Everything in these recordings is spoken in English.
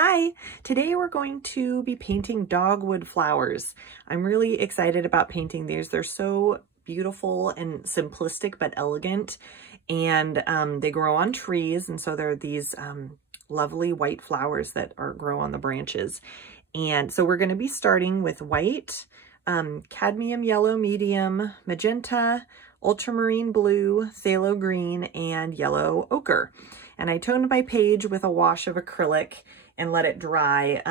Hi, today we're going to be painting dogwood flowers. I'm really excited about painting these. They're so beautiful and simplistic but elegant, and they grow on trees, and so they're these lovely white flowers that grow on the branches. And so we're going to be starting with white, cadmium yellow medium, magenta, ultramarine blue, phthalo green, and yellow ochre. And I toned my page with a wash of acrylic and let it dry.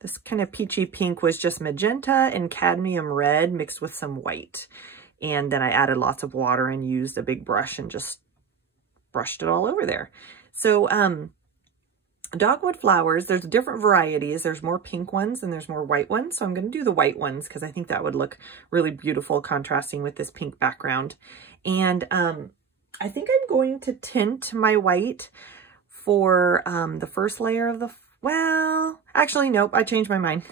This kind of peachy pink was just magenta and cadmium red mixed with some white. And then I added lots of water and used a big brush and just brushed it all over there. So dogwood flowers, there's different varieties. There's more pink ones and there's more white ones. So I'm going to do the white ones because I think that would look really beautiful contrasting with this pink background. And I think I'm going to tint my white for the first layer of the, well, actually, nope, I changed my mind.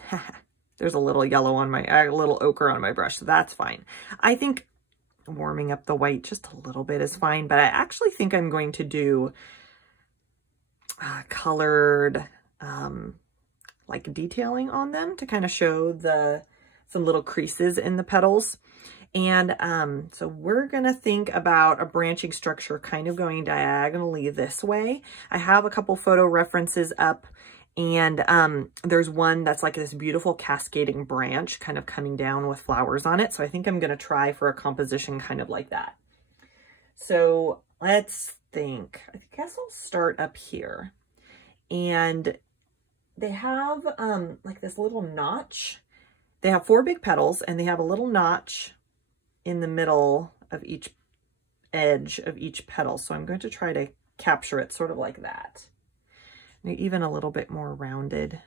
There's a little yellow on my, a little ochre on my brush, so that's fine. I think warming up the white just a little bit is fine, but I actually think I'm going to do colored, like detailing on them to kind of show some little creases in the petals. And so we're going to think about a branching structure kind of going diagonally this way. I have a couple photo references up, and there's one that's like this beautiful cascading branch kind of coming down with flowers on it. So I think I'm going to try for a composition kind of like that. So let's think. I guess I'll start up here. And they have like this little notch. They have 4 big petals, and they have a little notch in the middle of each edge of each petal. So I'm going to try to capture it sort of like that. Maybe even a little bit more rounded.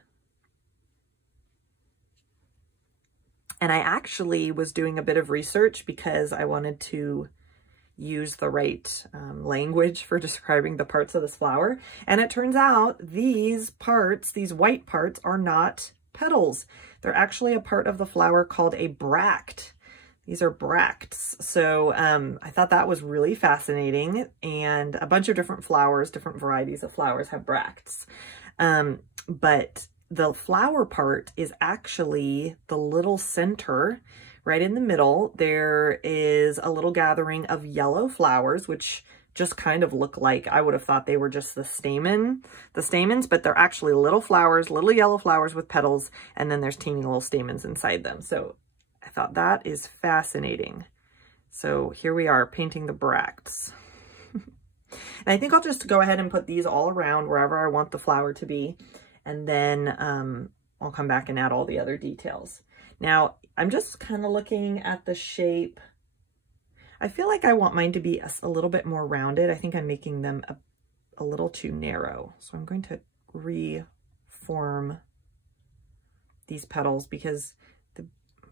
And I actually was doing a bit of research because I wanted to use the right language for describing the parts of this flower. And it turns out these parts, these white parts, are not petals. They're actually a part of the flower called a bract. These are bracts. So I thought that was really fascinating, and a bunch of different flowers, different varieties of flowers have bracts. But the flower part is actually the little center right in the middle. There is a little gathering of yellow flowers, which just kind of look like, I would have thought they were just the stamens, but they're actually little flowers, little yellow flowers with petals, and then there's teeny little stamens inside them. So I thought that is fascinating. So here we are painting the bracts. And I think I'll just go ahead and put these all around wherever I want the flower to be. And then I'll come back and add all the other details. Now, I'm just kind of looking at the shape. I feel like I want mine to be a little bit more rounded. I think I'm making them a little too narrow. So I'm going to reform these petals because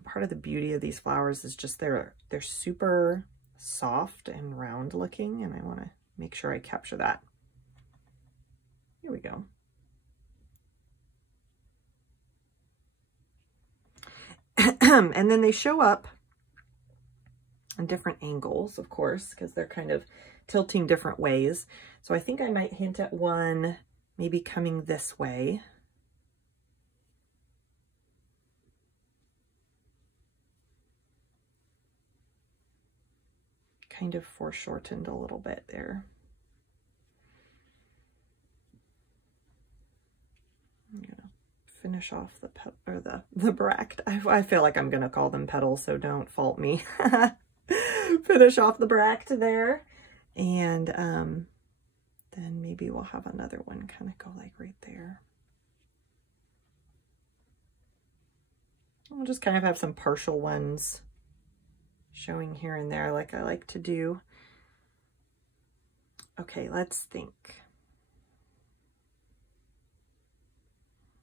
part of the beauty of these flowers is just they're super soft and round looking, and I want to make sure I capture that. Here we go. And then they show up on different angles, of course, because they're kind of tilting different ways. So I think I might hint at one maybe coming this way. Kind of foreshortened a little bit there. I'm gonna finish off the bract. I feel like I'm gonna call them petals, so don't fault me. Finish off the bract there, and then maybe we'll have another one kind of go like right there. We'll just kind of have some partial ones showing here and there like I like to do. Okay, let's think.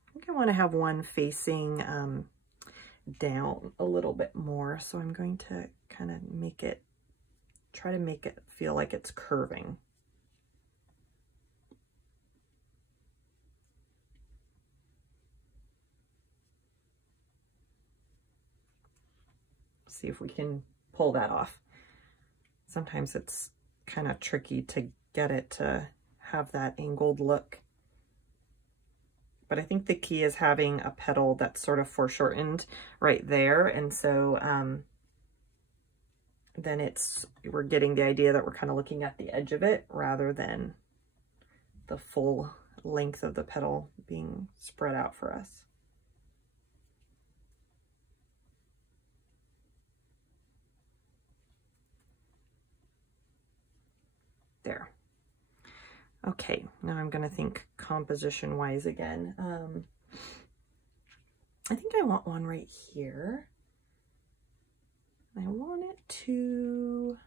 I think I want to have one facing down a little bit more, so I'm going to kind of try to make it feel like it's curving. See if we can pull that off. Sometimes it's kind of tricky to get it to have that angled look. But I think the key is having a petal that's sort of foreshortened right there. And so then we're getting the idea that we're kind of looking at the edge of it rather than the full length of the petal being spread out for us. There. Okay, now I'm going to think composition wise again. I think I want one right here. I want it to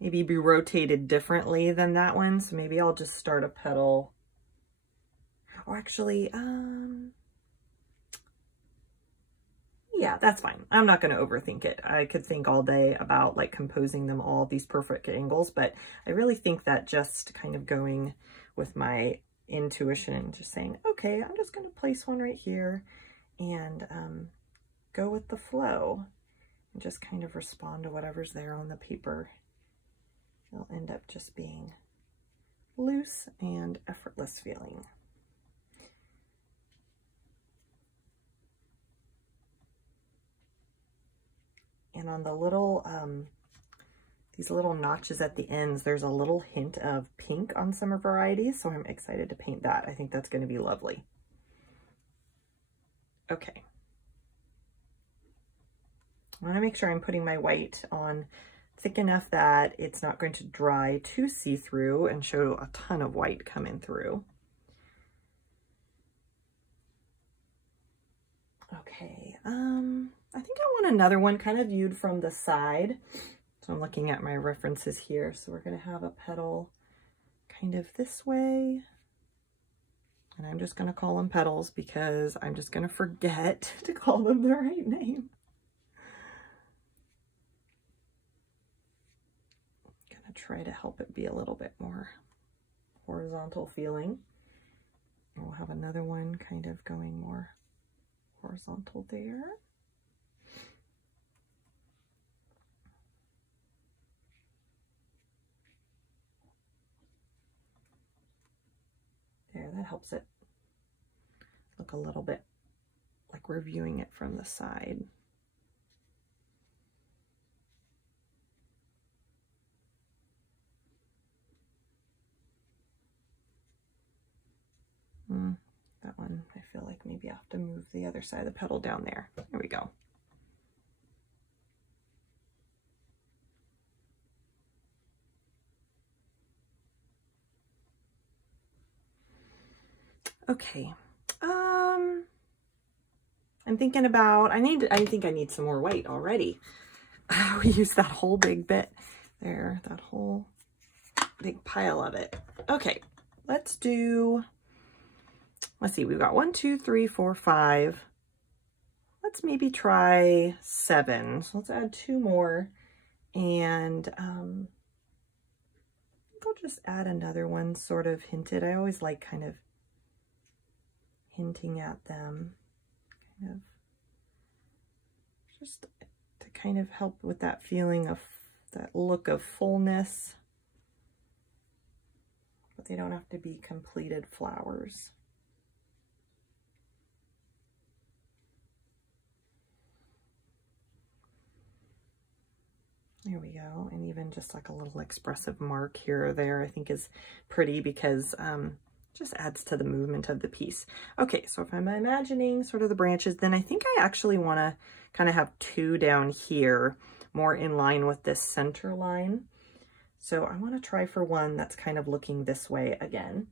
maybe be rotated differently than that one. So maybe I'll just start a petal. Or actually, yeah, that's fine. I'm not going to overthink it. I could think all day about like composing them all these perfect angles, but I really think that just kind of going with my intuition and just saying, okay, I'm just going to place one right here and go with the flow and just kind of respond to whatever's there on the paper. It'll end up just being loose and effortless feeling. And on the little, these little notches at the ends, there's a little hint of pink on some varieties, so I'm excited to paint that. I think that's going to be lovely. Okay. I want to make sure I'm putting my white on thick enough that it's not going to dry too see-through and show a ton of white coming through. Okay, I think I want another one kind of viewed from the side. So I'm looking at my references here. So we're going to have a petal kind of this way. And I'm just going to call them petals because I'm just going to forget to call them the right name. I'm going to try to help it be a little bit more horizontal feeling. We'll have another one kind of going more horizontal there. There, that helps it look a little bit like we're viewing it from the side. That one, I feel like maybe I have to move the other side of the petal down there. There we go. Okay. I'm thinking about, I think I need some more white already. We used that whole big bit there, that whole big pile of it. Okay, let's see, we've got 1, 2, 3, 4, 5. Let's maybe try 7. So let's add 2 more. And I'll just add another one sort of hinted. I always like kind of hinting at them, kind of just to kind of help with that feeling of that look of fullness, but they don't have to be completed flowers. There we go. And even just like a little expressive mark here or there, I think is pretty because just adds to the movement of the piece. Okay, so if I'm imagining sort of the branches, then I think I actually want to kind of have 2 down here, more in line with this center line. So I want to try for one that's kind of looking this way again.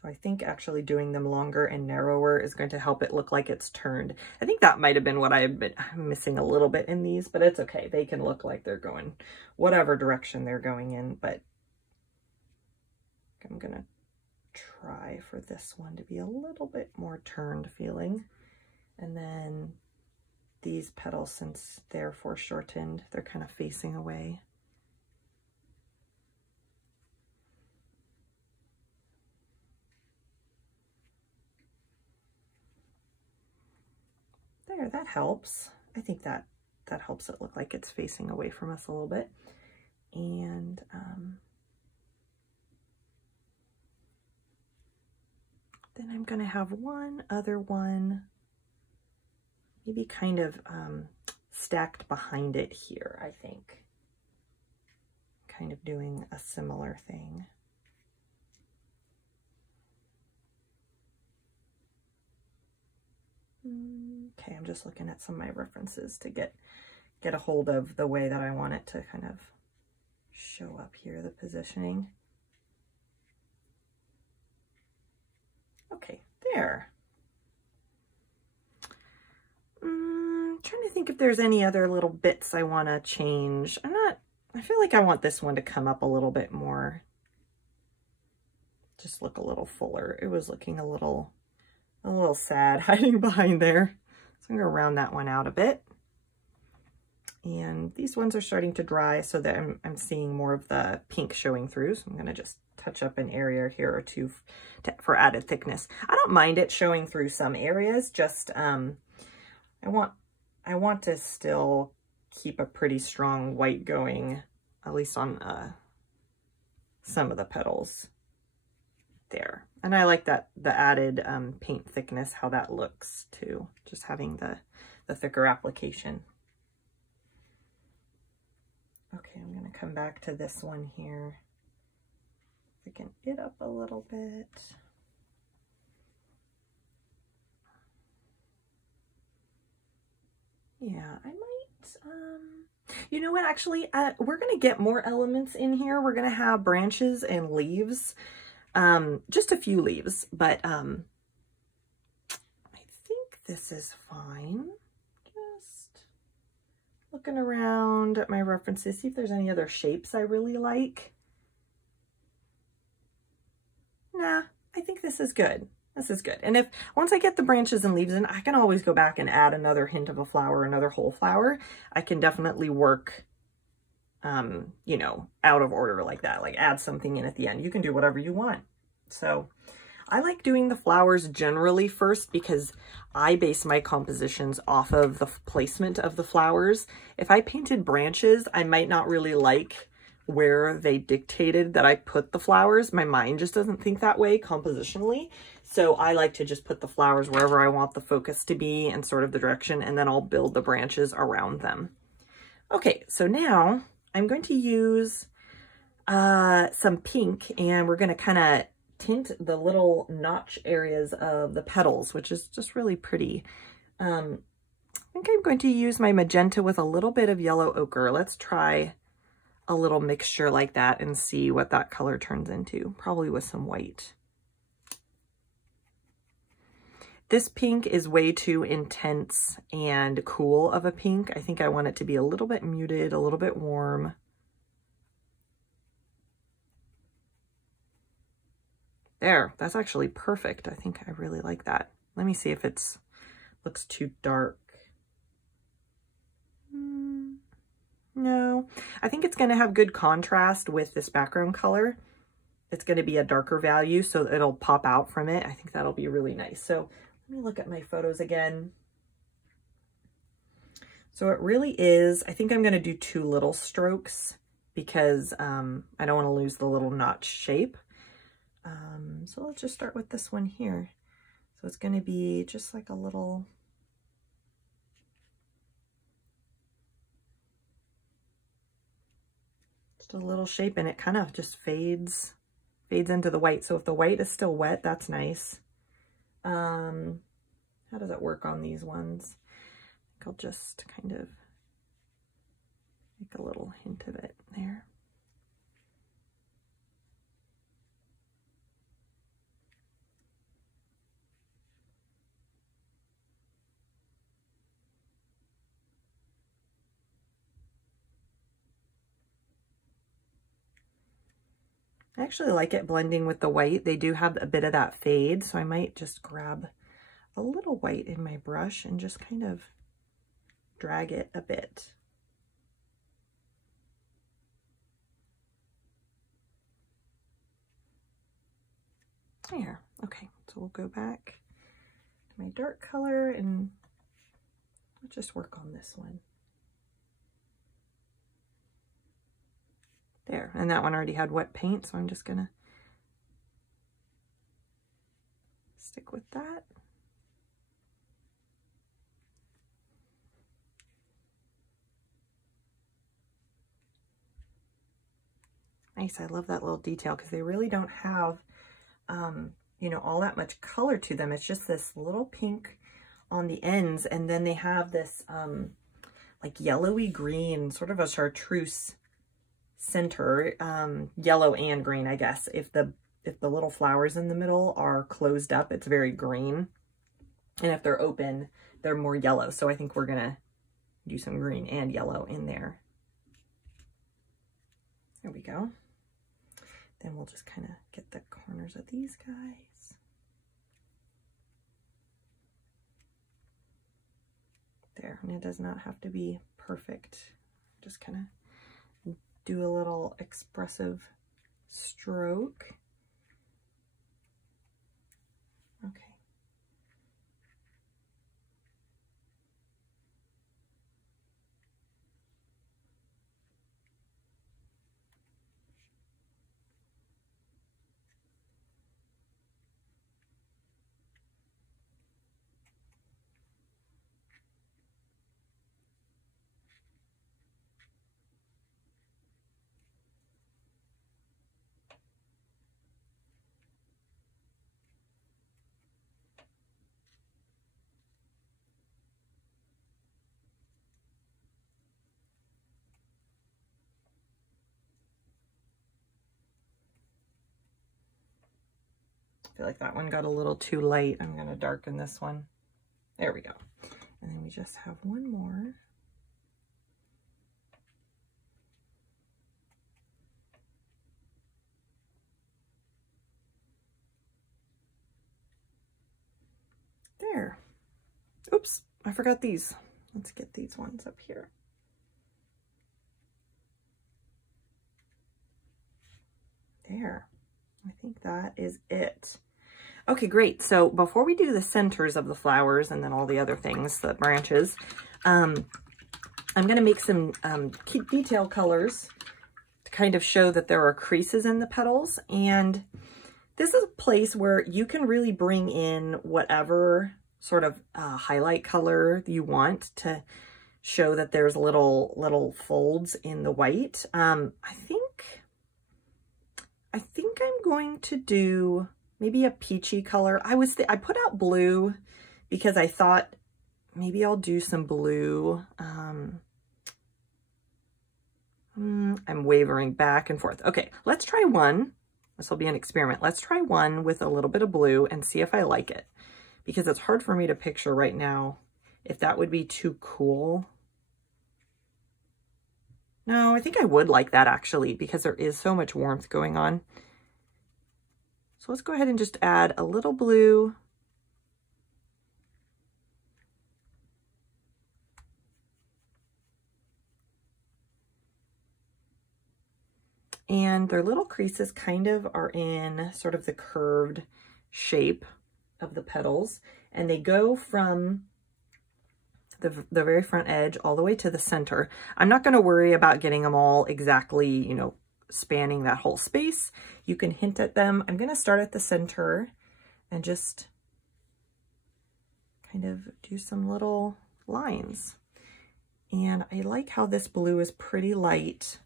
So I think actually doing them longer and narrower is going to help it look like it's turned. I think that might have been what I'm missing a little bit in these, but it's okay. They can look like they're going whatever direction they're going in, but I'm going to try for this one to be a little bit more turned feeling. And then these petals, since they're foreshortened, they're kind of facing away. There, that helps. I think that helps it look like it's facing away from us a little bit. And gonna have one other one, maybe kind of stacked behind it here, I think. Kind of doing a similar thing. Okay, I'm just looking at some of my references to get a hold of the way that I want it to kind of show up here, the positioning. Okay, there. Trying to think if there's any other little bits I want to change. I feel like I want this one to come up a little bit more. Just look a little fuller. It was looking a little sad hiding behind there. So I'm going to round that one out a bit. And these ones are starting to dry so that I'm seeing more of the pink showing through. So I'm going to just touch up an area here or two for added thickness. I don't mind it showing through some areas, just I want to still keep a pretty strong white going, at least on some of the petals there. And I like that the added paint thickness, how that looks too, just having the thicker application. Okay, I'm going to come back to this one here. Thicken it up a little bit. Yeah, I might, you know what, actually, we're going to get more elements in here. We're going to have branches and leaves, just a few leaves, but I think this is fine. Just looking around at my references, see if there's any other shapes I really like. Nah, I think this is good. This is good. And once I get the branches and leaves in, I can always go back and add another hint of a flower, another whole flower. I can definitely work, you know, out of order like that, like add something in at the end. You can do whatever you want. So I like doing the flowers generally first because I base my compositions off of the placement of the flowers. If I painted branches, I might not really like where they dictated that I put the flowers. My mind just doesn't think that way compositionally. So I like to just put the flowers wherever I want the focus to be and sort of the direction, and then I'll build the branches around them. Okay, so now I'm going to use some pink, and we're going to kind of tint the little notch areas of the petals, which is just really pretty. I think I'm going to use my magenta with a little bit of yellow ochre. Let's try a little mixture like that and see what that color turns into, probably with some white. This pink is way too intense and cool of a pink. I think I want it to be a little bit muted, a little bit warm. There, that's actually perfect. I think I really like that. Let me see if it's looks too dark. No, I think it's going to have good contrast with this background color. It's going to be a darker value, so it'll pop out from it. I think that'll be really nice. So let me look at my photos again. So it really is, I think I'm going to do 2 little strokes because I don't want to lose the little notch shape. So let's just start with this one here. So it's going to be just like a little... a little shape, and it kind of just fades into the white. So if the white is still wet, that's nice. How does it work on these ones? I think I'll just kind of make a little hint of it there. I actually like it blending with the white. They do have a bit of that fade, so I might just grab a little white in my brush and just kind of drag it a bit. There, okay, so we'll go back to my dark color and we'll just work on this one. There, and that one already had wet paint, so I'm just gonna stick with that. Nice, I love that little detail because they really don't have, you know, all that much color to them. It's just this little pink on the ends, and then they have this like yellowy green, sort of a chartreuse center, yellow and green, I guess. If the little flowers in the middle are closed up, it's very green, and if they're open, they're more yellow. So I think we're gonna do some green and yellow in there. There we go. Then we'll just kind of get the corners of these guys. There, and it does not have to be perfect. Just kind of do a little expressive stroke. Okay. I feel like that one got a little too light. I'm going to darken this one. There we go. And then we just have one more. There. Oops, I forgot these. Let's get these ones up here. There. I think that is it. Okay, great. So before we do the centers of the flowers and then all the other things, the branches, I'm going to make some detail colors to kind of show that there are creases in the petals. And this is a place where you can really bring in whatever sort of highlight color you want to show that there's little folds in the white. I think I'm going to do maybe a peachy color. I put out blue because I thought maybe I'll do some blue. I'm wavering back and forth. Okay, let's try one. This will be an experiment. Let's try one with a little bit of blue and see if I like it, because it's hard for me to picture right now if that would be too cool. No, I think I would like that actually, because there is so much warmth going on. So let's go ahead and just add a little blue. And their little creases kind of are in sort of the curved shape of the petals, and they go from the very front edge all the way to the center. I'm not going to worry about getting them all exactly, you know, spanning that whole space. You can hint at them. I'm going to start at the center and just kind of do some little lines. And I like how this blue is pretty light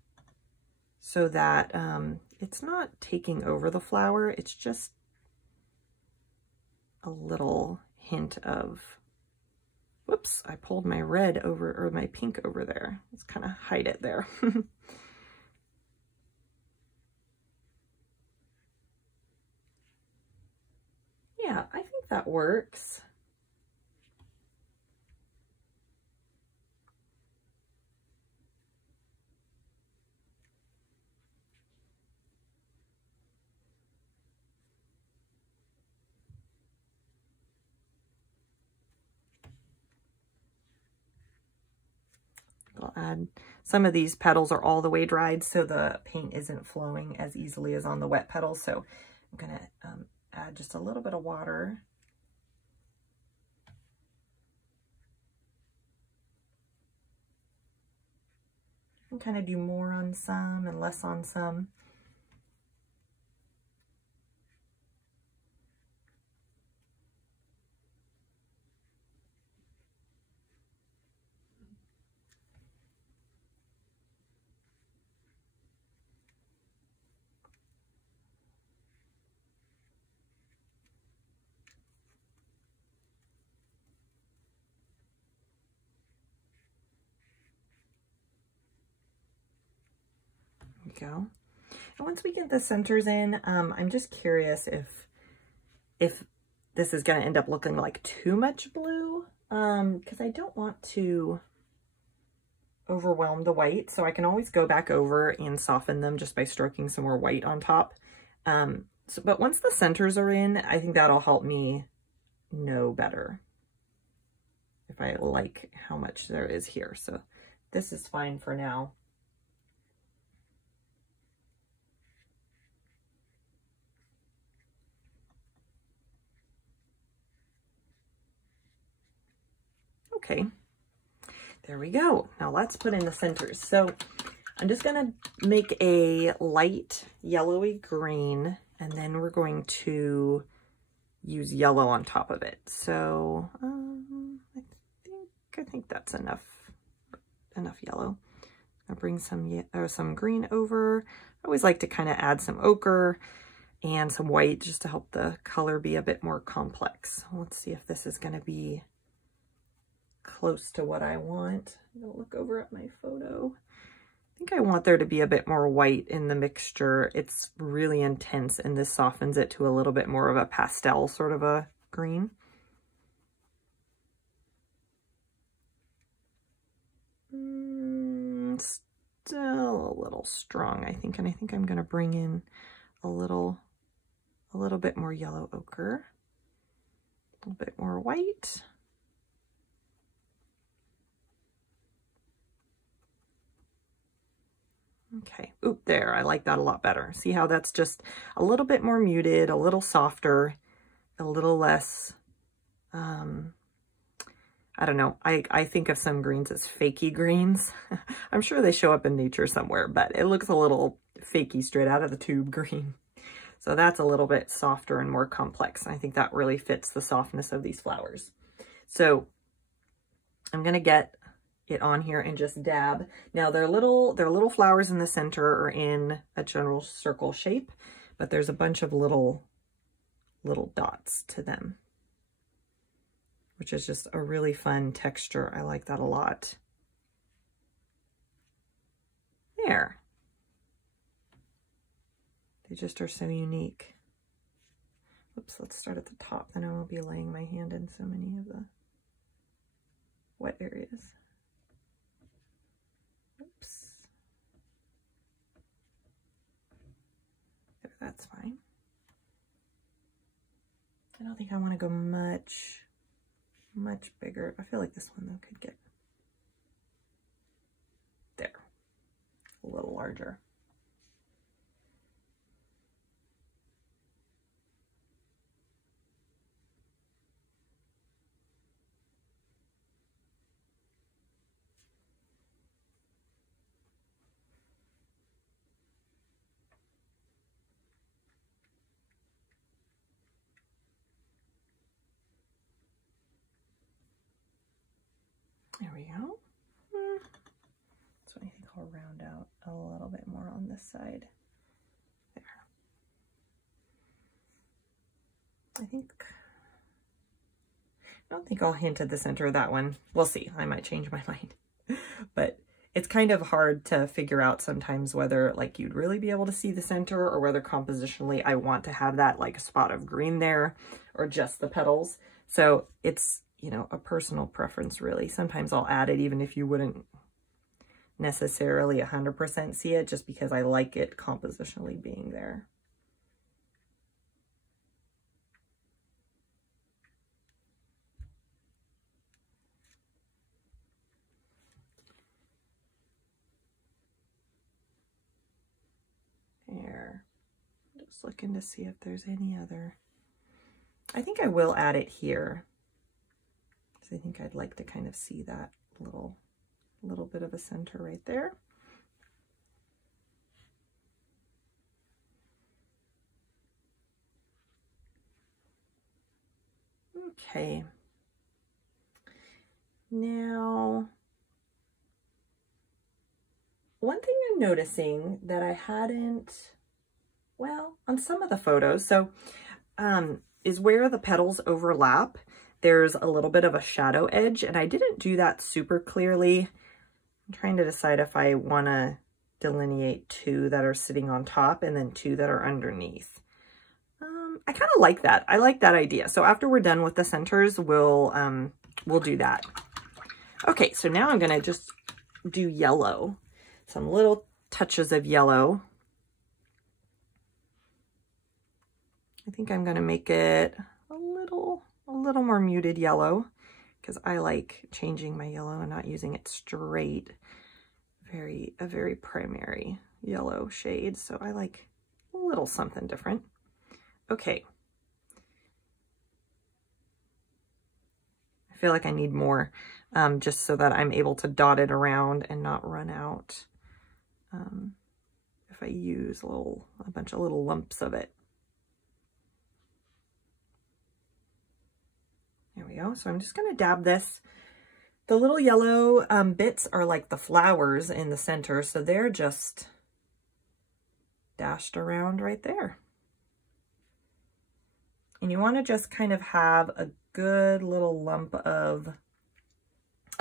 so that it's not taking over the flower. It's just a little hint of, whoops, I pulled my red over, or my pink over there. Let's kind of hide it there. Yeah, I think that works. I'll add, some of these petals are all the way dried, so the paint isn't flowing as easily as on the wet petals. So I'm gonna add just a little bit of water. And kind of do more on some and less on some. go. And once we get the centers in, I'm just curious if this is going to end up looking like too much blue, because I don't want to overwhelm the white. So I can always go back over and soften them just by stroking some more white on top. But once the centers are in, I think that'll help me know better if I like how much there is here. So this is fine for now. Okay, there we go. Now let's put in the centers. So I'm just gonna make a light yellowy green, and then we're going to use yellow on top of it. So I think that's enough yellow. I'll bring some green over. I always like to kind of add some ochre and some white just to help the color be a bit more complex. Let's see if this is going to be close to what I want. I'll look over at my photo. I think I want there to be a bit more white in the mixture. It's really intense, and this softens it to a little bit more of a pastel sort of a green. Still a little strong, I think, and I think I'm going to bring in a little bit more yellow ochre, a little bit more white. Okay, oop, there, I like that a lot better. See how that's just a little bit more muted, a little softer, a little less, I don't know, I think of some greens as fakey greens. I'm sure they show up in nature somewhere, but it looks a little fakey, straight out of the tube green. So that's a little bit softer and more complex. I think that really fits the softness of these flowers. So I'm gonna get it on here and just dab. Now their little flowers in the center are in a general circle shape, but there's a bunch of little dots to them, which is just a really fun texture. I like that a lot. There. They just are so unique. Oops, let's start at the top, then I won't be laying my hand in so many of the wet areas. Oops. There, that's fine. I don't think I want to go much bigger. I feel like this one though could get there, a little larger. There we go. So I think I'll round out a little bit more on this side. There. I don't think I'll hint at the center of that one. We'll see. I might change my mind. But it's kind of hard to figure out sometimes whether like you'd really be able to see the center, or whether compositionally I want to have that like spot of green there, or just the petals. So it's, you know, a personal preference really. Sometimes I'll add it even if you wouldn't necessarily 100% see it, just because I like it compositionally being there. There. Just looking to see if there's any other. I think I will add it here, because I think I'd like to kind of see that little bit of a center right there. Okay. Now, one thing I'm noticing that I hadn't, well, on some of the photos, so is where the petals overlap, there's a little bit of a shadow edge, and I didn't do that super clearly. I'm trying to decide if I want to delineate two that are sitting on top and then two that are underneath. I kind of like that. I like that idea. So after we're done with the centers, we'll do that. Okay, so now I'm gonna just do yellow. Some little touches of yellow. I think I'm gonna make it a little more muted yellow because I like changing my yellow and not using it straight. A very primary yellow shade. So I like a little something different. Okay. I feel like I need more just so that I'm able to dot it around and not run out if I use a bunch of little lumps of it. There we go. So I'm just going to dab this. The little yellow bits are like the flowers in the center, so they're just dashed around right there. And you want to just kind of have a good little lump of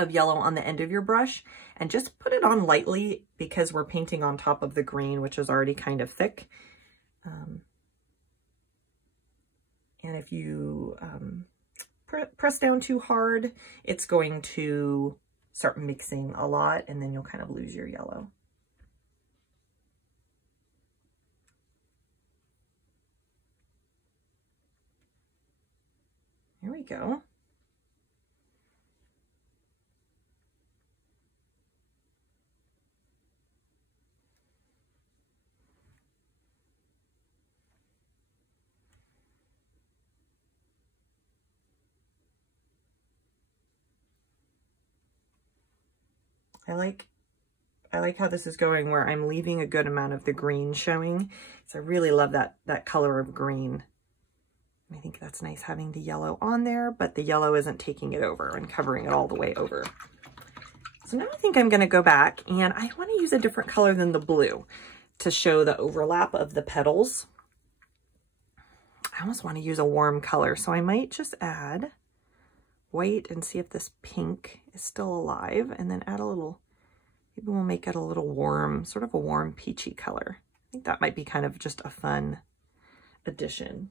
yellow on the end of your brush and just put it on lightly because we're painting on top of the green, which is already kind of thick. And if you press down too hard, it's going to start mixing a lot and then you'll kind of lose your yellow. Here we go. I like how this is going where I'm leaving a good amount of the green showing. So I really love that color of green. I think that's nice having the yellow on there, but the yellow isn't taking it over and covering it all the way over. So now I think I'm going to go back and I want to use a different color than the blue to show the overlap of the petals. I almost want to use a warm color, so I might just add white and see if this pink is still alive, and then add a little, maybe we'll make it a little warm, sort of a warm peachy color. I think that might be kind of just a fun addition.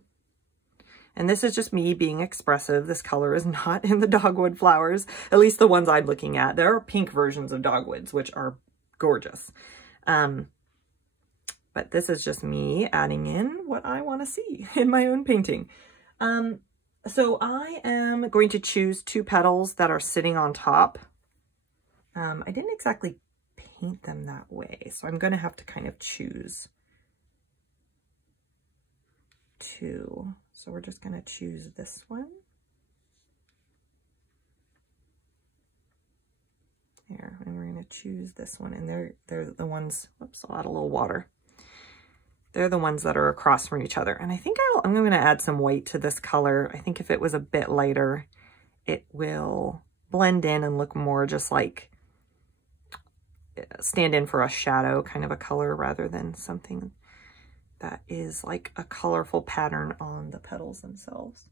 And this is just me being expressive. This color is not in the dogwood flowers, at least the ones I'm looking at. There are pink versions of dogwoods, which are gorgeous. But this is just me adding in what I want to see in my own painting. So I am going to choose two petals that are sitting on top. I didn't exactly paint them that way, so I'm going to have to kind of choose two. So we're just going to choose this one. Here, and we're going to choose this one. And they're the ones, whoops, I'll add a little water. They're the ones that are across from each other. And I think I'm going to add some white to this color. I think if it was a bit lighter, it will blend in and look more just like, stand in for a shadow kind of a color rather than something that is like a colorful pattern on the petals themselves.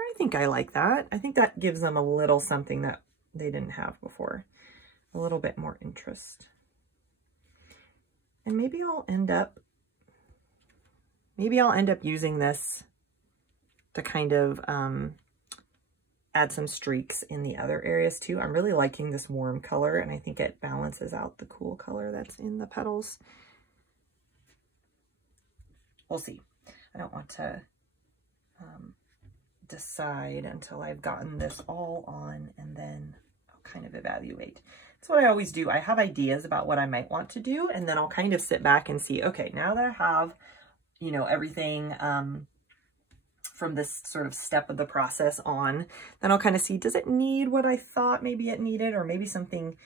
I think I like that. I think that gives them a little something that they didn't have before. A little bit more interest. And maybe I'll end up using this to kind of add some streaks in the other areas too. I'm really liking this warm color, and I think it balances out the cool color that's in the petals. We'll see. I don't want to decide until I've gotten this all on, and then I'll kind of evaluate. That's what I always do. I have ideas about what I might want to do, and then I'll kind of sit back and see, okay, now that I have, you know, everything from this sort of step of the process on, then I'll kind of see, does it need what I thought maybe it needed, or maybe something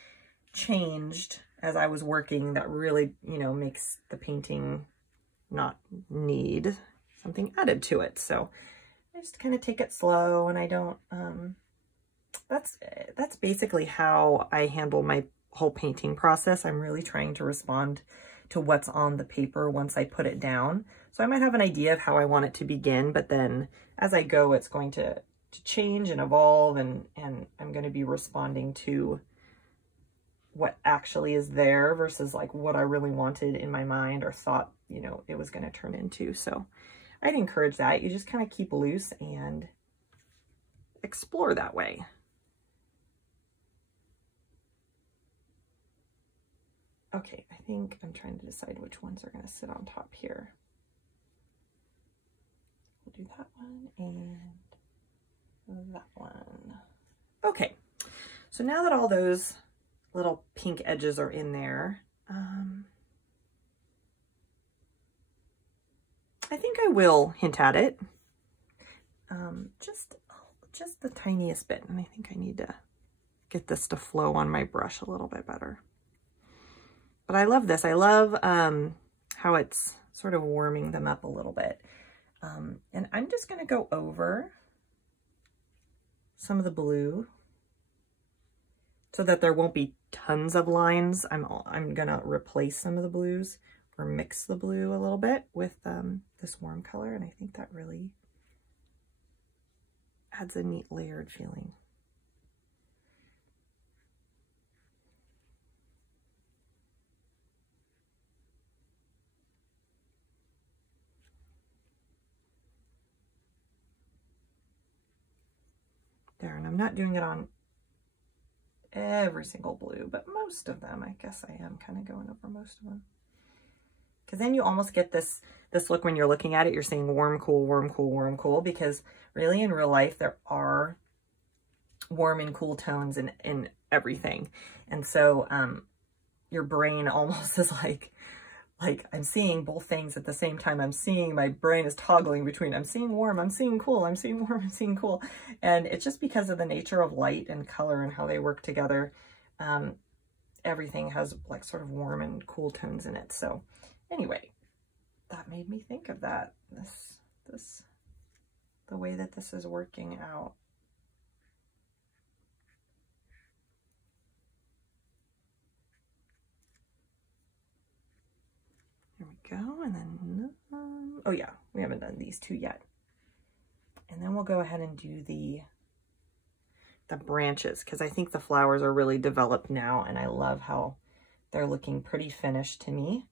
changed as I was working that really, you know, makes the painting not need something added to it. So I just kind of take it slow, and I don't, that's basically how I handle my whole painting process. I'm really trying to respond to what's on the paper once I put it down. So I might have an idea of how I want it to begin, but then as I go, it's going to change and evolve, and I'm going to be responding to what actually is there versus like what I really wanted in my mind or thought, you know, it was going to turn into. So I'd encourage that. You just kind of keep loose and explore that way. Okay, I think I'm trying to decide which ones are going to sit on top here. We'll do that one and that one. Okay, so now that all those little pink edges are in there, I think I will hint at it. Just the tiniest bit, and I think I need to get this to flow on my brush a little bit better. But I love this. I love how it's sort of warming them up a little bit. And I'm just going to go over some of the blue so that there won't be tons of lines. I'm going to replace some of the blues or mix the blue a little bit with this warm color. And I think that really adds a neat layered feeling. There, and I'm not doing it on every single blue, but most of them, I guess I am kind of going over most of them. Because then you almost get this look when you're looking at it, you're seeing warm, cool, warm, cool, warm, cool, because really in real life, there are warm and cool tones in everything. And so your brain almost is like I'm seeing both things at the same time. My brain is toggling between, I'm seeing warm, I'm seeing cool, I'm seeing warm, I'm seeing cool. And it's just because of the nature of light and color and how they work together. Everything has like sort of warm and cool tones in it. So anyway, that made me think of that, the way that this is working out. There we go, and then, oh yeah, we haven't done these two yet. And then we'll go ahead and do the branches, because I think the flowers are really developed now, and I love how they're looking pretty finished to me.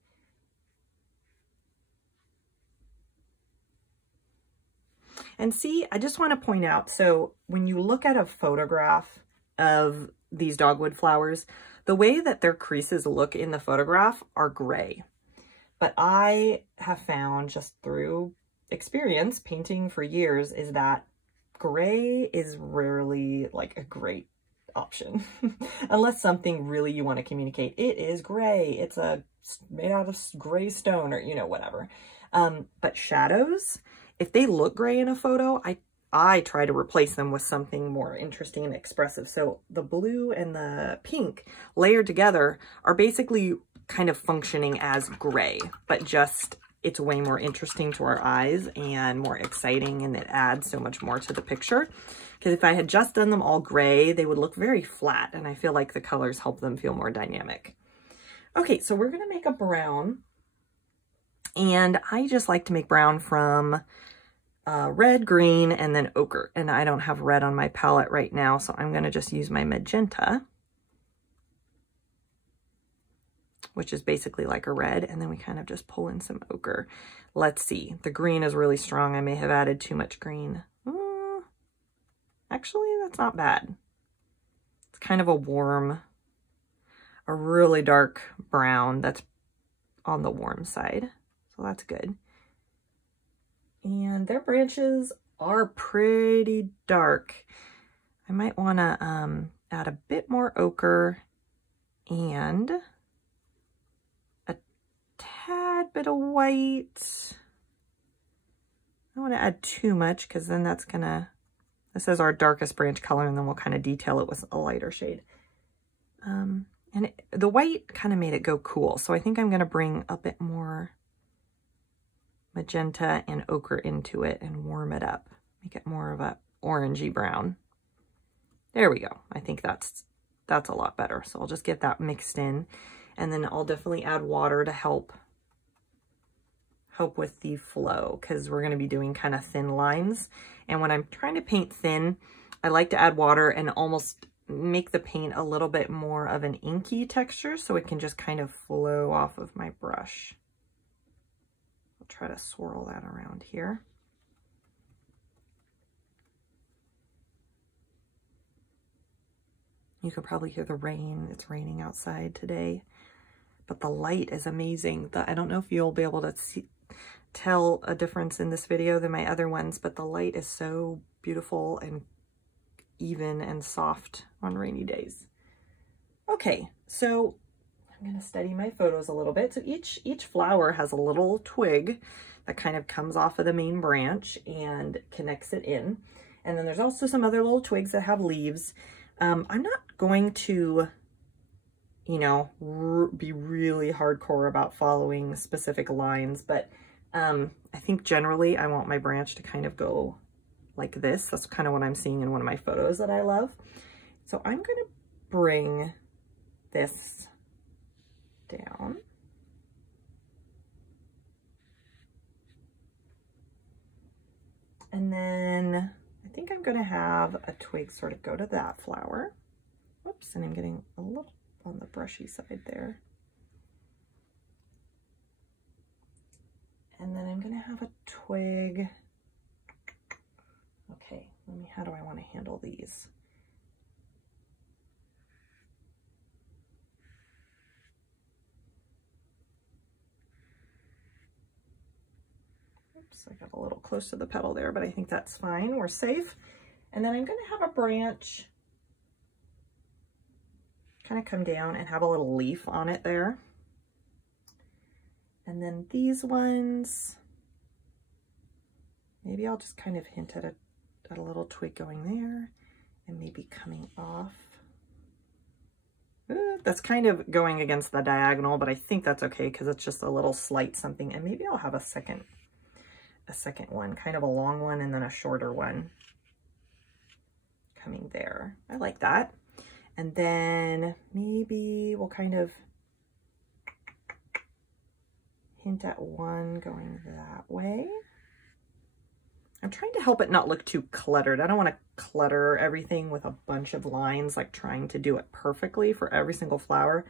And see, I just want to point out, so when you look at a photograph of these dogwood flowers, the way that their creases look in the photograph are gray. But I have found just through experience, painting for years, is that gray is rarely like a great option. Unless something really you want to communicate. It is gray. It's made out of gray stone or, you know, whatever. But shadows, if they look gray in a photo, I try to replace them with something more interesting and expressive. So the blue and the pink layered together are basically kind of functioning as gray, but just it's way more interesting to our eyes and more exciting, and it adds so much more to the picture. Because if I had just done them all gray, they would look very flat, and I feel like the colors help them feel more dynamic. Okay, so we're going to make a brown, and I just like to make brown from red, green, and then ochre, and I don't have red on my palette right now, so I'm going to just use my magenta, which is basically like a red, and then we kind of just pull in some ochre. Let's see, the green is really strong. I may have added too much green. Actually, that's not bad. It's kind of a warm, a really dark brown that's on the warm side, so that's good. And their branches are pretty dark. I might want to add a bit more ochre and tad bit of white. I don't want to add too much because then that's gonna, this is our darkest branch color, and then we'll kind of detail it with a lighter shade. The white kind of made it go cool, so I think I'm gonna bring a bit more magenta and ochre into it and warm it up, make it more of a orangey brown. There we go. I think that's a lot better. So I'll just get that mixed in. And then I'll definitely add water to help with the flow, because we're going to be doing kind of thin lines. And when I'm trying to paint thin, I like to add water and almost make the paint a little bit more of an inky texture so it can just kind of flow off of my brush. I'll try to swirl that around here. You can probably hear the rain. It's raining outside today, but the light is amazing. I don't know if you'll be able to tell a difference in this video than my other ones, but the light is so beautiful and even and soft on rainy days. Okay, so I'm going to study my photos a little bit. So each flower has a little twig that kind of comes off of the main branch and connects it in. And then there's also some other little twigs that have leaves. I'm not going to, you know, be really hardcore about following specific lines, but I think generally I want my branch to kind of go like this. That's kind of what I'm seeing in one of my photos that I love. So I'm going to bring this down. And then I think I'm going to have a twig sort of go to that flower. Whoops, and I'm getting a little on the brushy side there. And then I'm going to have a twig. Okay, how do I want to handle these? Oops, I got a little close to the petal there, but I think that's fine. We're safe. And then I'm going to have a branch kind of come down and have a little leaf on it there. And then these ones, maybe I'll just kind of hint at a little twig going there and maybe coming off. That's kind of going against the diagonal, but I think that's okay because it's just a little slight something. And maybe I'll have a second one, kind of a long one and then a shorter one coming there. I like that. And then maybe we'll kind of hint at one going that way. I'm trying to help it not look too cluttered. I don't want to clutter everything with a bunch of lines, like trying to do it perfectly for every single flower.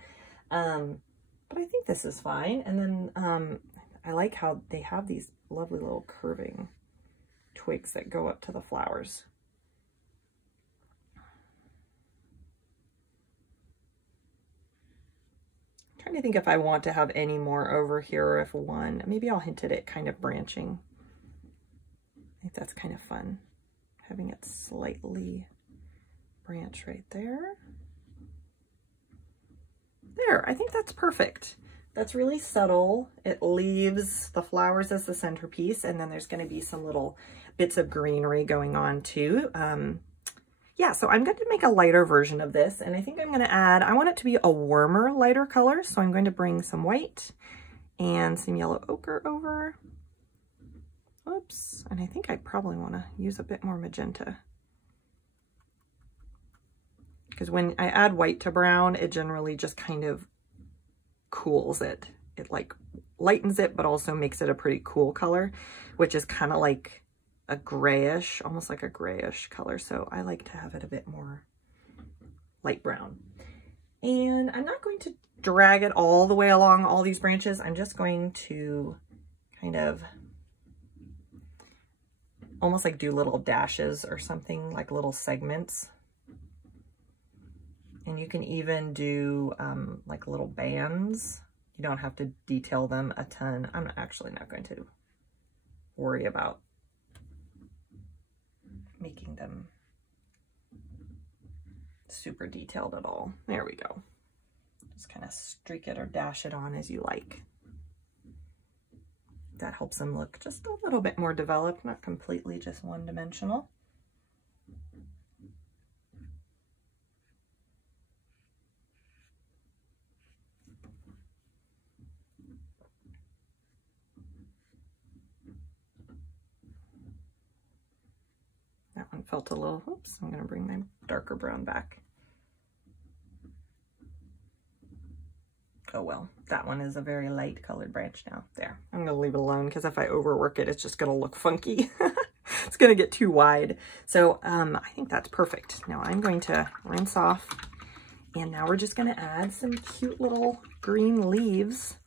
But I think this is fine. And then I like how they have these lovely little curving twigs that go up to the flowers. I'm trying to think if I want to have any more over here or if one, maybe I'll hint at it kind of branching. I think that's kind of fun, having it slightly branch right there. There, I think that's perfect. That's really subtle. It leaves the flowers as the centerpiece, and then there's going to be some little bits of greenery going on too. Yeah, so I'm going to make a lighter version of this, and I think I'm going to add, I want it to be a warmer, lighter color, so I'm going to bring some white and some yellow ochre over. Oops, and I think I probably want to use a bit more magenta. Because when I add white to brown, it generally just kind of cools it. It like lightens it, but also makes it a pretty cool color, which is kind of like a grayish, almost like a grayish color. So I like to have it a bit more light brown. And I'm not going to drag it all the way along all these branches. I'm just going to kind of almost like do little dashes or something, like little segments. And you can even do like little bands. You don't have to detail them a ton. I'm actually not going to worry about making them super detailed at all. There we go. Just kind of streak it or dash it on as you like. That helps them look just a little bit more developed, not completely just one-dimensional. That one felt a little, oops, I'm going to bring my darker brown back. Oh well, that one is a very light colored branch now. There, I'm gonna leave it alone because if I overwork it, it's just gonna look funky. It's gonna get too wide. So I think that's perfect. Now I'm going to rinse off, and now we're just gonna add some cute little green leaves.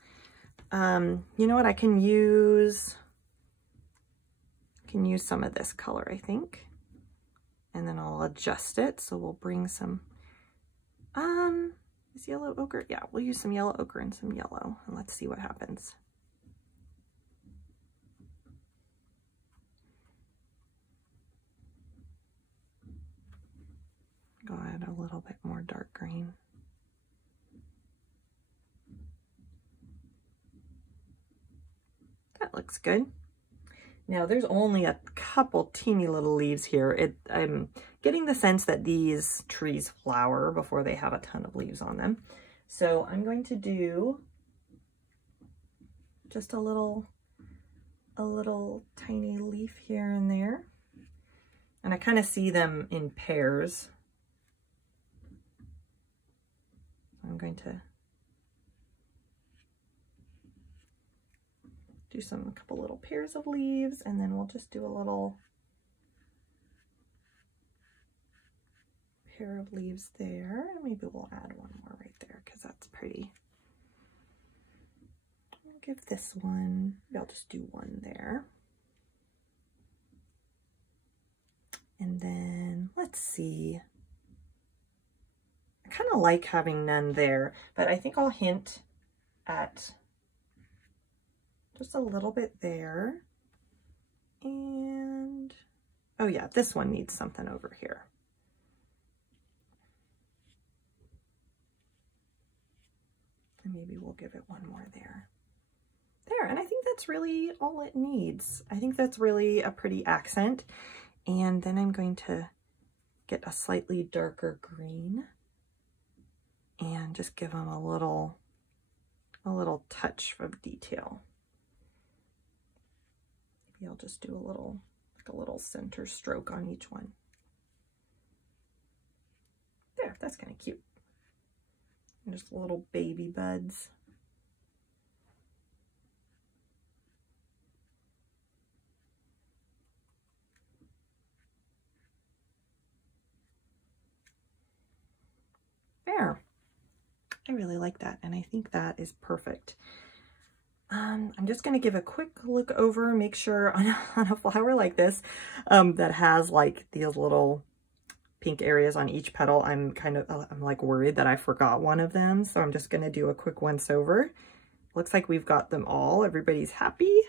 You know what, I can use some of this color, I think. And then I'll adjust it. So we'll bring some, is yellow ochre? Yeah, we'll use some yellow ochre and some yellow, and let's see what happens. Go add a little bit more dark green. That looks good. Now there's only a couple teeny little leaves here. I'm getting the sense that these trees flower before they have a ton of leaves on them. So I'm going to do just a little tiny leaf here and there. And I kind of see them in pairs. I'm going to do a couple little pairs of leaves, and then we'll just do a little pair of leaves there. Maybe we'll add one more right there because that's pretty. I'll give this one, maybe I'll just do one there. And then let's see. I kind of like having none there, but I think I'll hint at just a little bit there. And, oh yeah, this one needs something over here. And maybe we'll give it one more there. There, and I think that's really all it needs. I think that's really a pretty accent. And then I'm going to get a slightly darker green and just give them a little touch of detail. Maybe I'll just do like a little center stroke on each one. There, that's kind of cute. And just little baby buds. There. I really like that, and I think that is perfect. I'm just going to give a quick look over, make sure on a flower like this that has like these little pink areas on each petal, I'm like worried that I forgot one of them, so I'm just going to do a quick once over. Looks like we've got them all. Everybody's happy.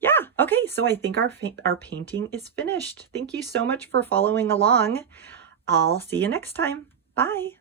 Yeah, okay, so I think our painting is finished. Thank you so much for following along. I'll see you next time. Bye.